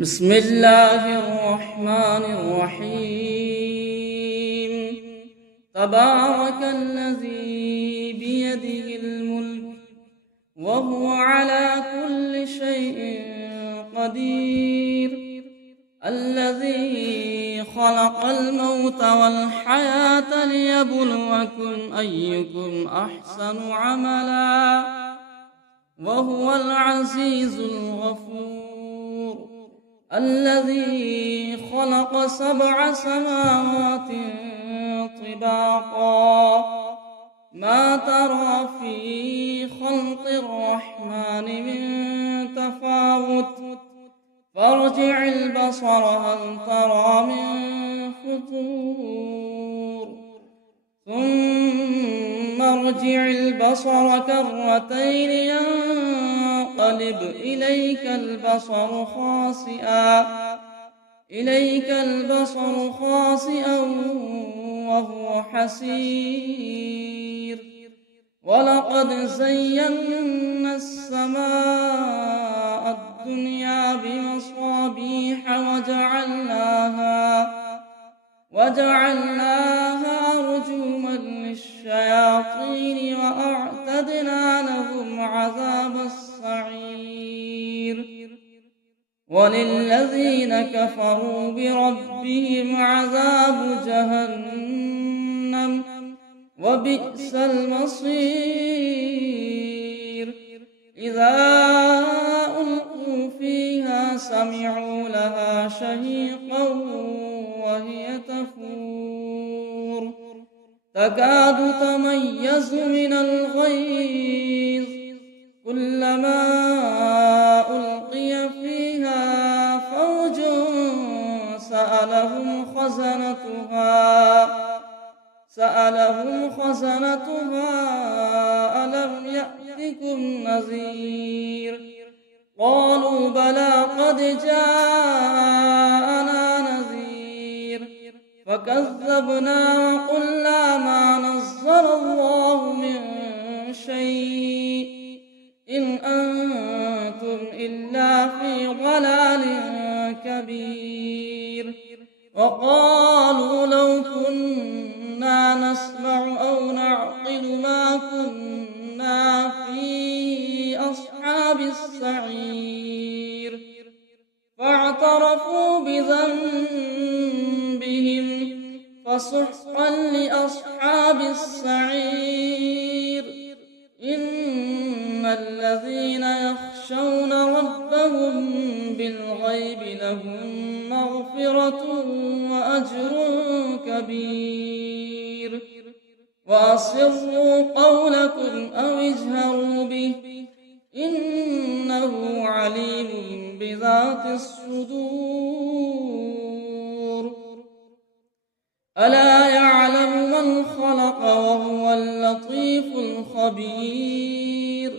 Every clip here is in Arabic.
بسم الله الرحمن الرحيم. تبارك الذي بيده الملك وهو على كل شيء قدير، الذي خلق الموت والحياة ليبلوكم أيكم أحسن عملا، وهو العزيز الغفور، الذي خلق 7 سماوات طباقا، ما ترى في خلق الرحمن من تفاوت، فارجع البصر هل ترى من فطور، ثم ارجع البصر كرتين ينقلب إليك البصر خاسئا وهو حسير. ولقد زينا السماء الدنيا بمصابيح وجعلناها رجوما للشياطين وأعتدنا لهم عذاب السعير. وللذين كفروا بربهم عذاب جهنم وبئس المصير. إذا ألقوا فيها سمعوا لها شهيقا وهي تفور، تكاد تميز من الغيظ، كلما ألقي فيها فوج سألهم خزنتها ألم يأتكم نذير؟ قالوا بلى قد جاءنا نذير، فكذبنا وقلنا ما نزل الله من شيء إن أنتم إلا في ضلال كبير. وقالوا لو كنا نسمع أو نعقل ما كنا في أصحاب السعير، فاعترفوا بذنبهم فسحقا لأصحاب السعير. إن الذين يخشون ربهم بالغيب لهم مغفرة وأجر كبير. وأسروا قولكم أو اجهروا به إنه عليم بذات الصدور. ألا يعلم من خلق وهو اللطيف الخبير.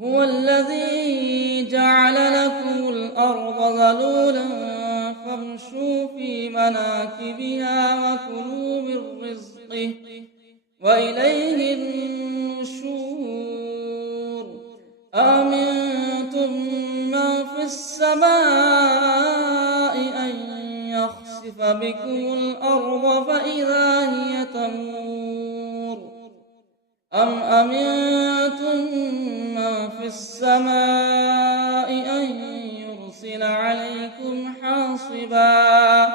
هو الذي جعل لكم الأرض ذلولا فامشوا في مناكبها وكلوا من رزقه وإليه النشور. أأمنتم من في السماء أن يخسف بكم الأرض فإذا هي تمور، أم أمنتم من في السماء أن يرسل عليكم حاصبا،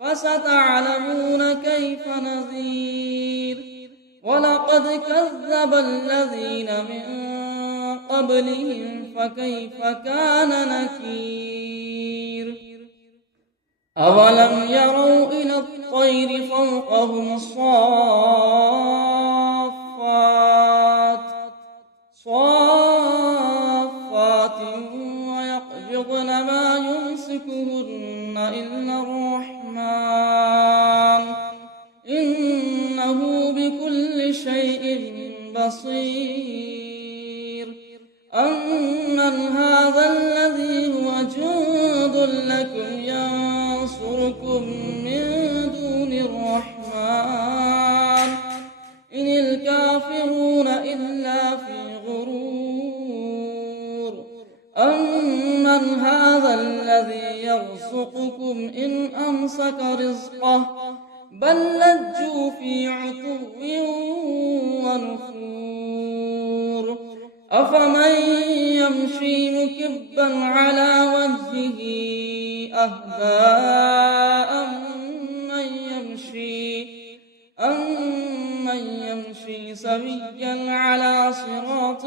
فستعلمون كيف نذير. ولقد كذب الذين من قبلهم فكيف كان نكير. أولم يروا إلى الطير فوقهم صافات ويقبضن ما يمسكهن إلا الرحمن إنه بكل شيء بصير. أمن هذا الذي هو جند لكم ينصركم من دون الرحمن هذا الذي يرزقكم إن أمسك رزقه بل لجوا في عتو ونفور أفمن يمشي مكبا على وجهه أهدى أمن يمشي سويا على صراط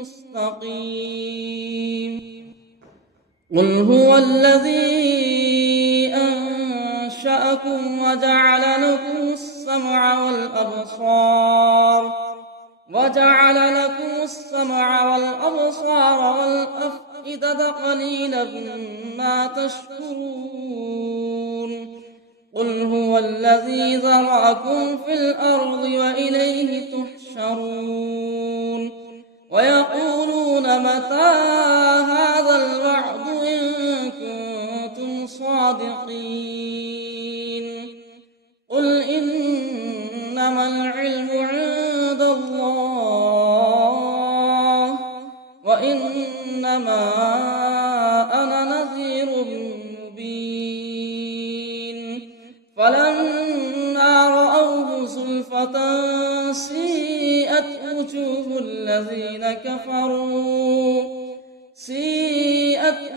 مستقيم قل هو الذي أنشأكم وجعل لكم السمع والأبصار والأفئدة قليلا ما تشكرون قل هو الذي ذرأكم في الأرض وإليه تحشرون ويقولون متى هذا الوعد إن كنتم صادقين قل إنما العلم عند الله وإنما أنا نذير مبين فلما رأوه زلفة سيئت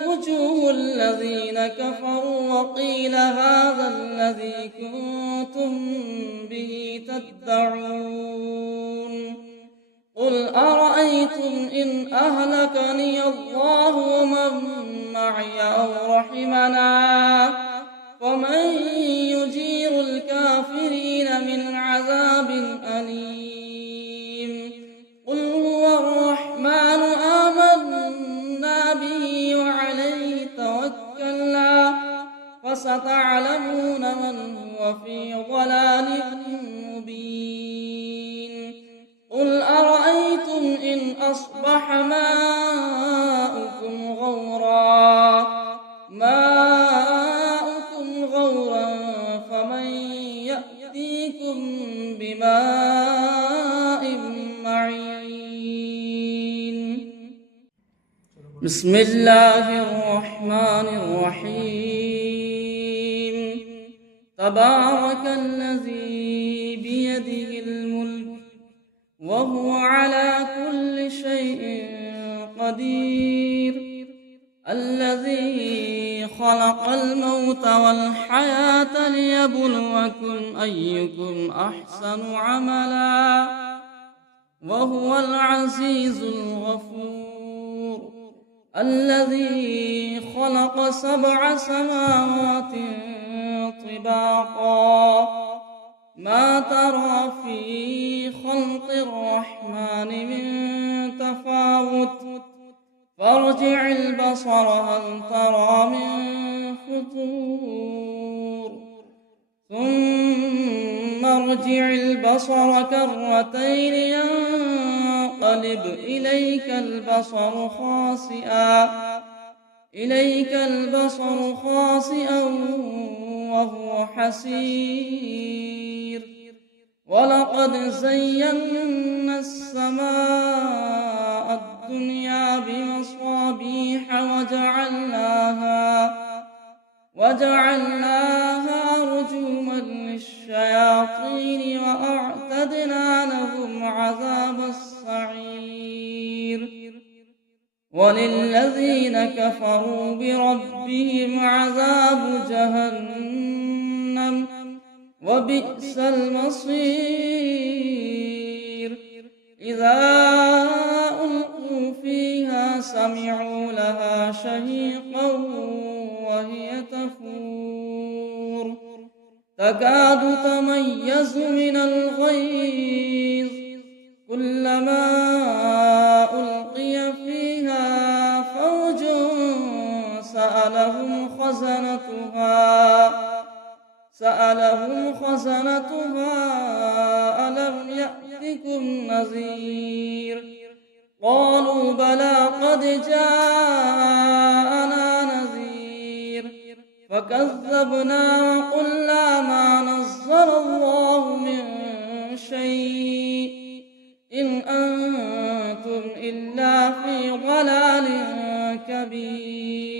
وجوه الذين كفروا وقيل هذا الذي كنتم به تدعون قل أرأيتم إن أهلكني الله ومن معي أو رحمنا فمن يجير الكافرين من عذاب أليم قل هو الرحمن آمنا به وعليه توكلنا فستعلمون من هو في ضلال مبين قل أرأيتم إن أصبح ماؤكم غورا فمن يأتيكم بماء معين بسم الله الرحمن الرحيم تبارك الذي بيده الملك وهو على كل شيء قدير الذي خلق الموت والحياة ليبلوكم أيكم أحسن عملا وهو العزيز الغفور الذي خلق 7 سماوات طباقا ما ترى في خلق الرحمن من تفاوت فارجع البصر هل ترى من فطور ثم ارجع البصر كرتين ينقلب إليك البصر خاسئا وهو حسير ولقد زينا السماء الدنيا بمصابيح وجعلناها رجوما للشياطين وأعتدنا لهم عذاب السعير وللذين كفروا بربهم عذاب جهنم وبئس المصير إذا ألقوا فيها سمعوا لها شهيقا وهي تفور تكاد تميز من الغيظ كلما ألقي فيها فوج سألهم خزنتها ألم يأتكم نذير قالوا بلى قد جاءنا نذير فكذبنا وقلنا ما نزل الله من شيء إن أنتم إلا في ضلال كبير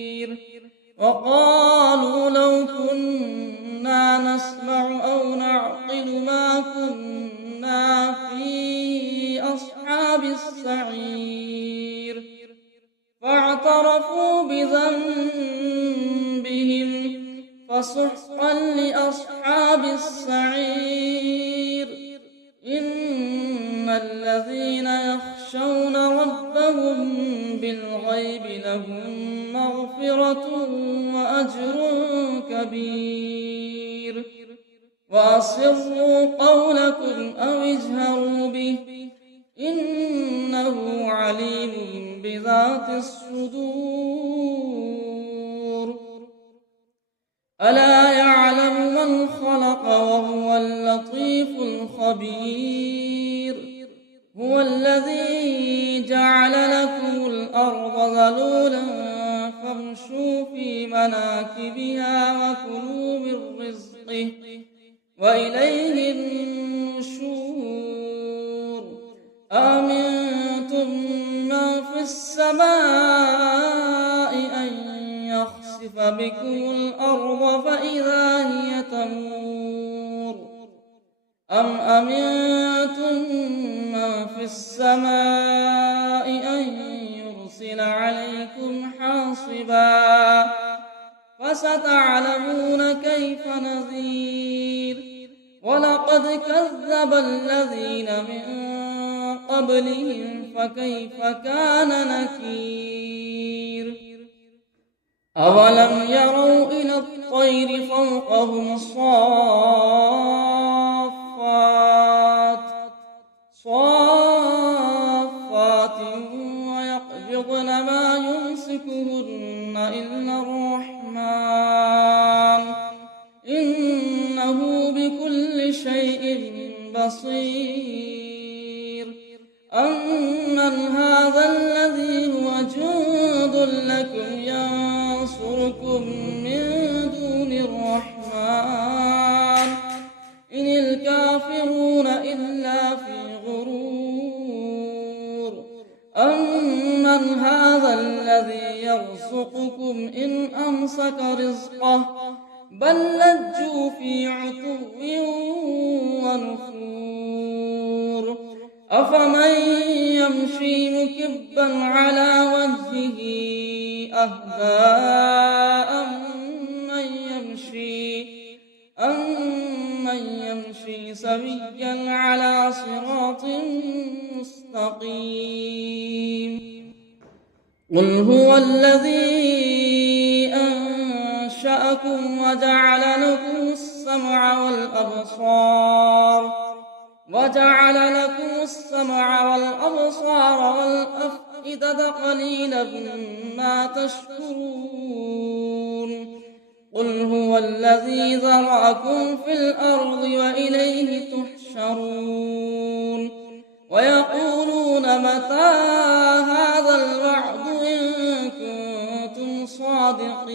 وقالوا لو كنا نسمع أو نعقل ما كنا في أصحاب السعير فاعترفوا بذنبهم فسحقا لأصحاب السعير إن الذين يخشون ربهم بالغيب لهم مغفرة وأجر كبير وأسروا قولكم أو اجهروا به إنه عليم بذات الصدور ألا يعلم من خلق وهو اللطيف الخبير هو الذي جعل لكم الأرض ذلولا فامشوا في مناكبها وكلوا من رزقه وإليه النشور آمنتم من في السماء أن يخسف بكم الأرض فإذا هي تمور أم أمنتم من في السماء أن يرسل عليكم حاصبا فستعلمون كيف نذير ولقد كذب الذين من قبلهم فكيف كان نكير أولم يروا إلى الطير فوقهم صافات ويقبضن ما يمسكهن إلا الرحمن إنه بكل شيء بصير أمن هذا الذي هو جند لكم ينصركم من دون الرحمن إن الكافرون إلا في غرور أمن هذا الذي يرزقكم إن أمسك رزقه بل لجوا في عتو ونفور أفمن يمشي مكبا على وجهه أهدى أمن يمشي سويا على صراط مستقيم قل هو الذي أنشأكم وجعل لكم السمع والأبصار والأفئدة قليلا ما تشكرون قل هو الذي ذرأكم في الأرض وإليه تحشرون ويقولون متى هذا الوعد إن كنتم صادقين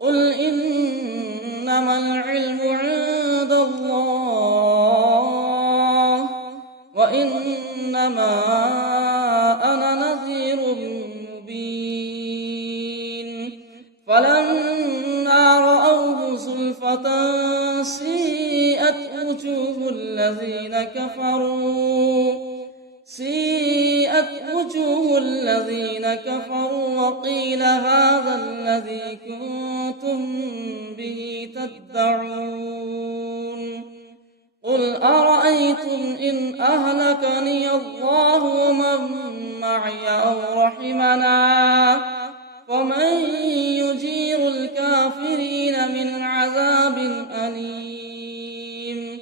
قل إنما العلم عند الله وإنما أنا نذير مبين فلما رأوه زلفة سيئت وجوه الذين كفروا وقيل هذا الذي كنتم به تدعون قل أرأيتم إن أهلكني الله ومن معي أو رحمنا ومن يجير الكافرين من عذاب أليم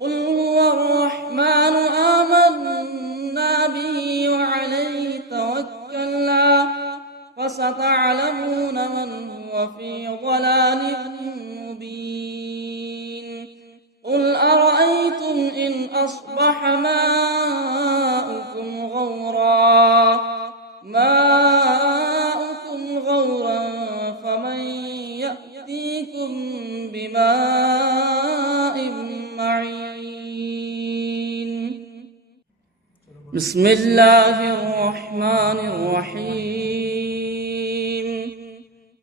قل هو الرحمن آمنا به وعليه توكلنا فستعلمون من هو في ضلال مبين قل أرأيتم إن أصبح ماؤكم غورا فمن يأتيكم بماء معين بسم الله الرحمن الرحيم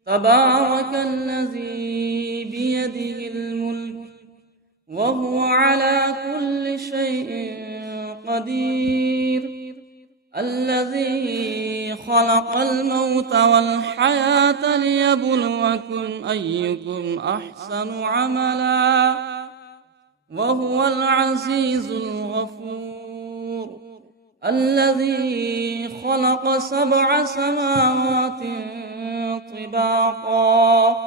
تبارك الذي بيده الملك وهو على كل شيء قدير الذي خلق الموت والحياة ليبلوكم أيكم أحسن عملا وهو العزيز الغفور الذي خلق 7 سماوات طباقا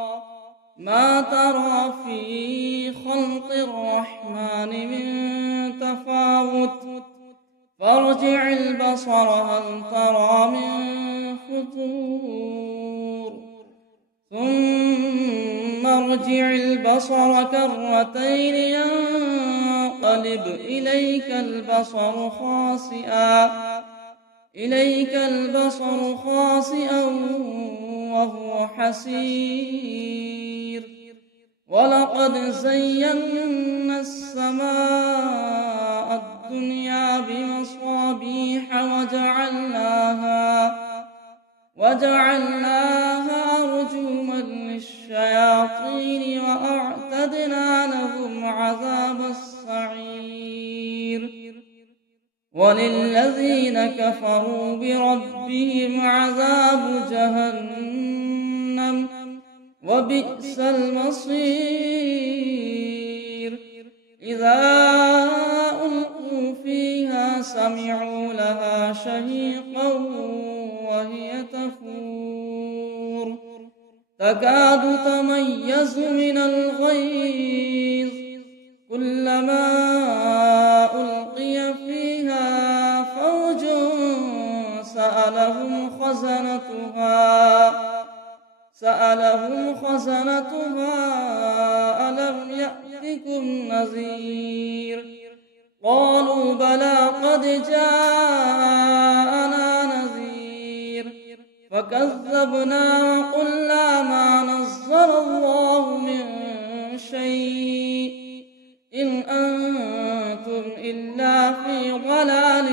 ما ترى في خلق الرحمن من تفاوت فارجع البصر هل ترى من فطور ثم ارجع البصر كرتين ينقلب إليك البصر خاسئا وهو حسير ولقد زينا السماء الدنيا بمصابيح وجعلناها رجوما للشياطين وأعتدنا لهم عذاب السعير وللذين كفروا بربهم عذاب جهنم وبئس المصير إذا ألقوا فيها سمعوا لها شهيقا وهي تفور تكاد تميز من الغيظ كلما ألقي فيها فوج سألهم خزنتها ألم يأتكم نذير قالوا بلى قد جاءنا نذير فكذبنا وقلنا ما نزل الله من شيء إن أنتم إلا في ضلال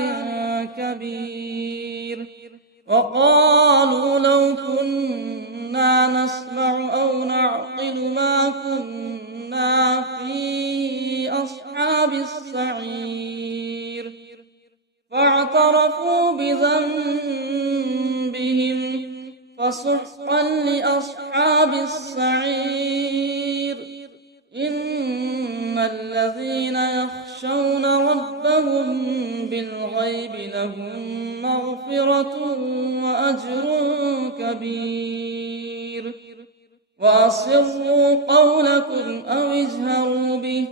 كبير وقالوا لو كنا نسمع أو نعقل ما كنا في أصحاب السعير فاعترفوا بذنبهم فسحقا لأصحاب السعير إن الذين يخشون ربهم بالغيب لهم مغفرة وأجر كبير وأسروا قولكم أو اجهروا به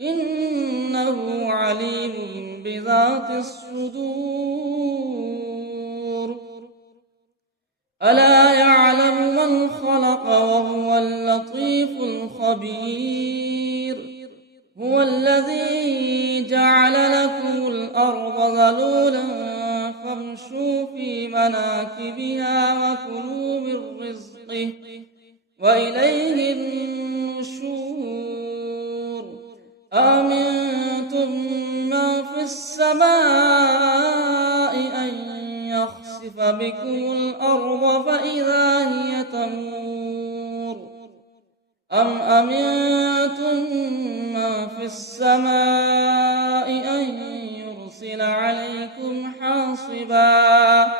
إنه عليم بذات الصدور ألا يعلم من خلق وهو اللطيف الخبير هو الذي جعل لكم الأرض ذلولا فامشوا في مناكبها وكلوا من رزقه وإليه النشور أأمنتم من في السماء أن يخسف بكم الأرض فإذا هي تمور أم أمنتم من في السماء أن يرسل عليكم حاصبا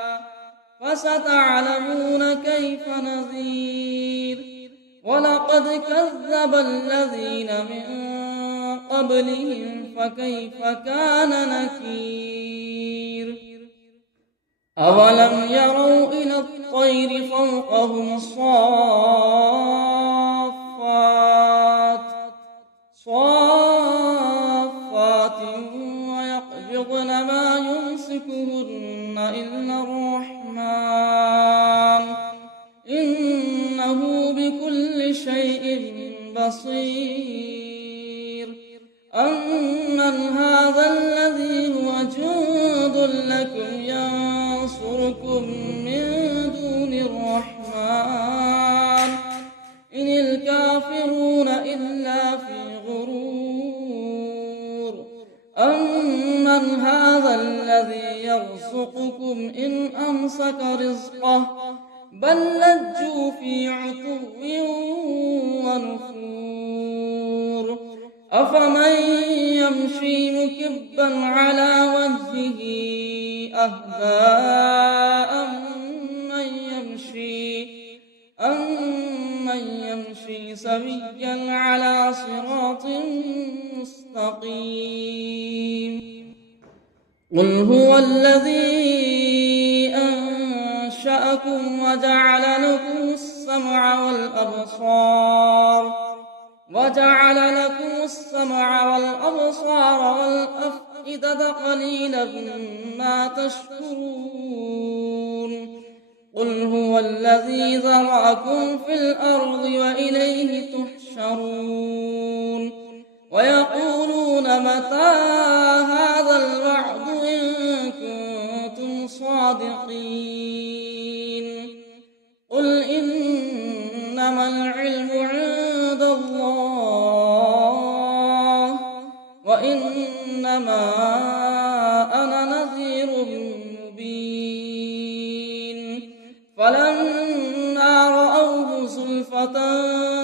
فستعلمون كيف نذير ولقد كذب الذين من قبلهم فكيف كان نكير أولم يروا إلى الطير فوقهم صافات ويقبضن ما يمسكهن إلا الرحمن إنه بكل شيء بصير أمن هذا الذي هو جند لكم ينصركم من دون الرحمن إن الكافرون إلا في غرور أمن هذا الذي يرزقكم إن أمسك رزقه بل لجوا في عتو ونفور أفمن يمشي مكبا على وجهه أهدى أمن يمشي سويا على صراط مستقيم قل هو الذي أنشأكم وجعل لكم السمع والأبصار والأفئدة قليلا ما تشكرون قل هو الذي ذرأكم في الأرض وإليه تحشرون ويقولون متى هذا الوعد إن كنتم صادقين قل إنما العلم عند الله وإنما أنا نذير مبين فلما رأوه زلفة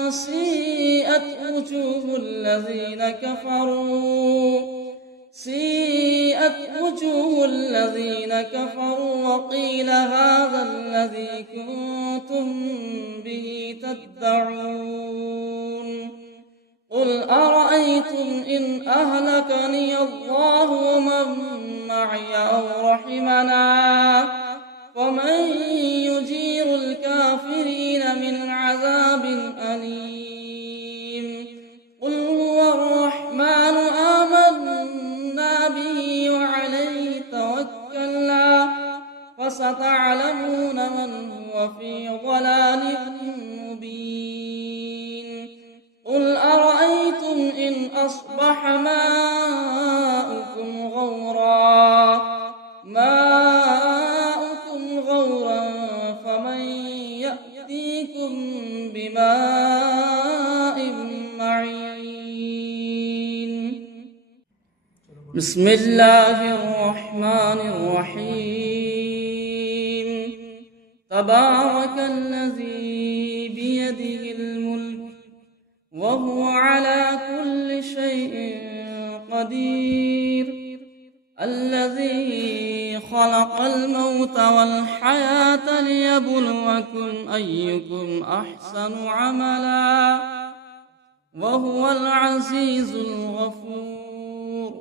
سيئت وجوه الذين كفروا وقيل هذا الذي كنتم به تدعون قل أرأيتم إن أهلكني الله ومن معي أو رحمنا فمن يجير الكافرين من عذاب أليم قل هو الرحمن آمنا به وعليه توكلنا فستعلمون من هو في ضلال مبين قل أرأيتم إن أصبح ماؤكم غورا فمن يأتيكم بماء معين بسم الله الرحمن الرحيم تبارك الذي بيده الملك وهو على كل شيء قدير الذي خلق الموت والحياة ليبلوكم أيكم أحسن عملا وهو العزيز الغفور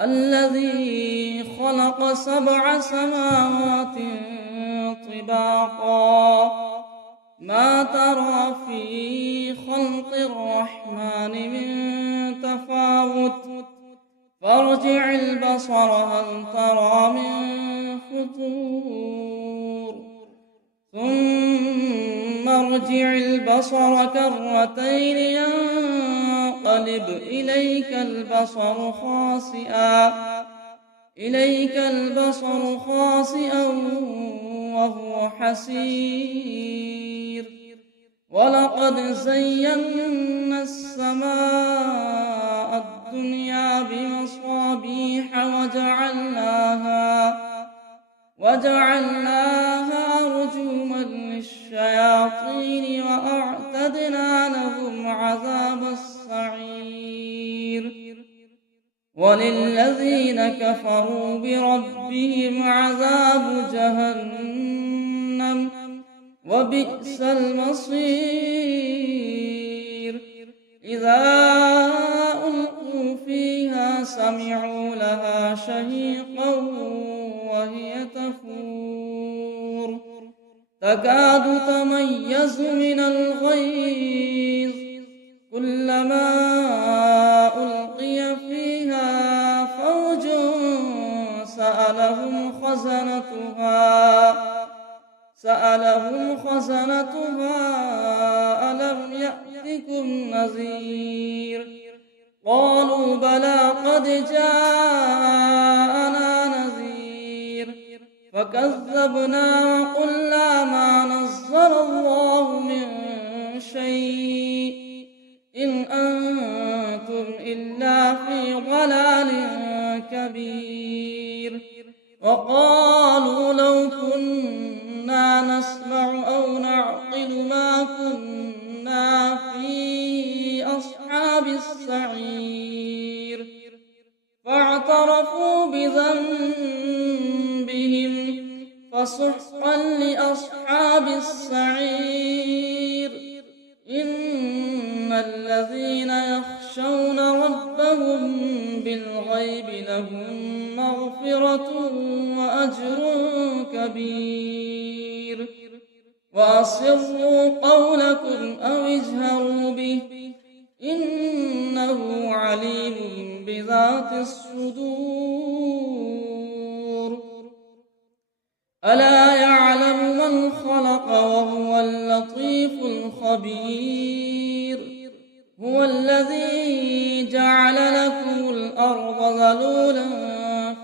الذي خلق 7 سماوات طباقا ما ترى في خلق الرحمن من تفاوت فارجع البصر هل ترى من فطور ثم ارجع البصر كرتين ينقلب إليك البصر خاسئا وهو حسير ولقد زينا السماء الدنيا بمصابيح وجعلناها رجوما للشياطين وأعتدنا لهم عذاب السعير وللذين كفروا بربهم عذاب جهنم وبئس المصير إذا ألقوا فيها سمعوا لها شهيقا وهي تفور تكاد تميز من الغيظ كلما ألقي فيها فوج سألهم خزنتها ألم يأتكم نذير قالوا بلى قد جاءنا نذير فكذبنا وقلنا ما نزل الله من شيء إن أنتم إلا في ضلال كبير وقالوا لو كنا نسمع أو أصحاب السعير إن الذين يخشون ربهم بالغيب لهم مغفرة وأجر كبير وأسروا قولكم أو اجهروا به إنه عليم بذات الصدور ألا يعلم من خلق وهو اللطيف الخبير هو الذي جعل لكم الأرض ذلولا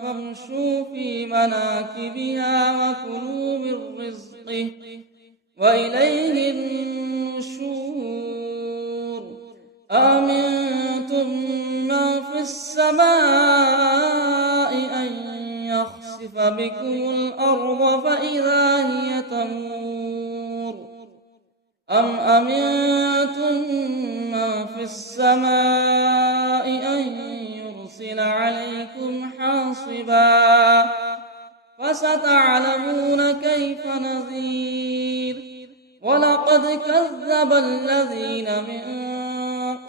فامشوا في مناكبها وكلوا من رزقه وإليه النشور آمنتم من في السماء أن يخسف بكم الأرض فإذا هي تمور أم أمنتم من في السماء أن يرسل عليكم حاصبا فستعلمون كيف نذير ولقد كذب الذين من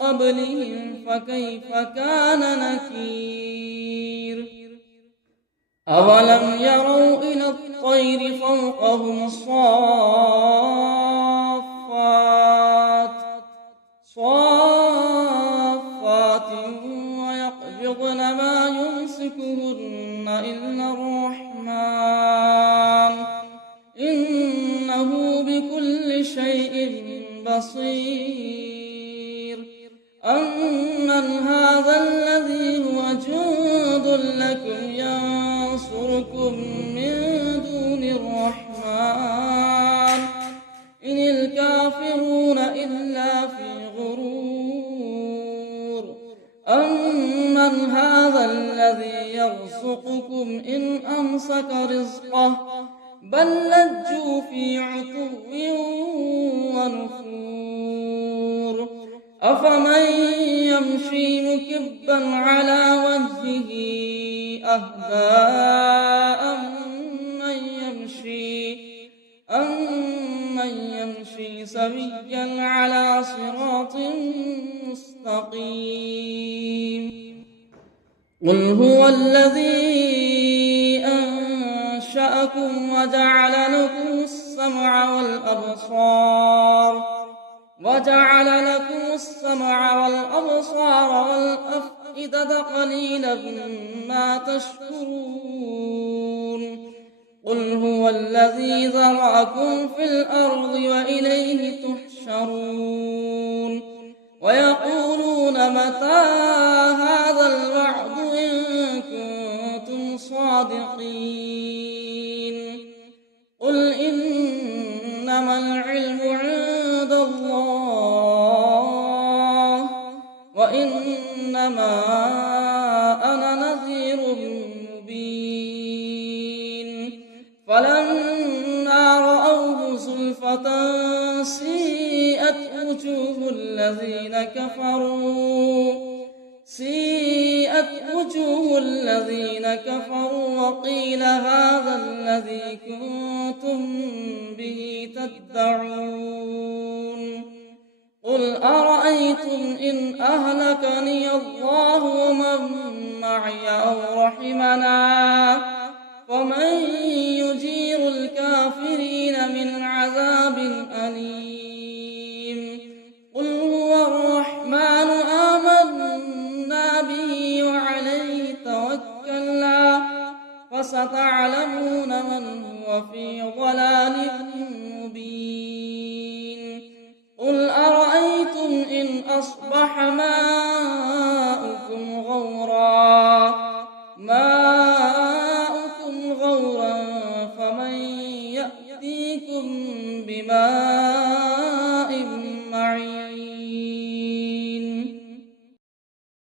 قبلهم فكيف كان نكير أولم يروا إلى الطير فوقهم صافات ويقبضن ما يمسكهن إلا الرحمن إنه بكل شيء بصير أمن هذا الذي هو جند لكم ينصركم من دون الرحمن إن الكافرون إلا في غرور أمن هذا الذي يرزقكم إن أمسك رزقه بل لجوا في عتو ونفور أفمن يمشي مكبا على وجهه أهدى أمن يمشي سويا على صراط مستقيم قل هو الذي أنشأكم وجعل لكم السمع والأبصار والأفئدة قليلا ما تشكرون قل هو الذي ذرأكم في الأرض وإليه تحشرون ويقولون متى هذا الوعد إن كنتم صادقين قل إنما العلم عند الله وإنما أنا نذير مبين فلما رأوه زلفة سيئت وجوه الذين كفروا وقيل هذا الذي كنتم به تدعون قل أرأيتم إن أهلكني الله ومن معي أو رحمنا ومن يجير الكافرين من عذاب أليم قل هو الرحمن آمنا به وعليه توكلنا فستعلمون من هو في ضلال مبين قل أرأيتم إن أصبح ماؤكم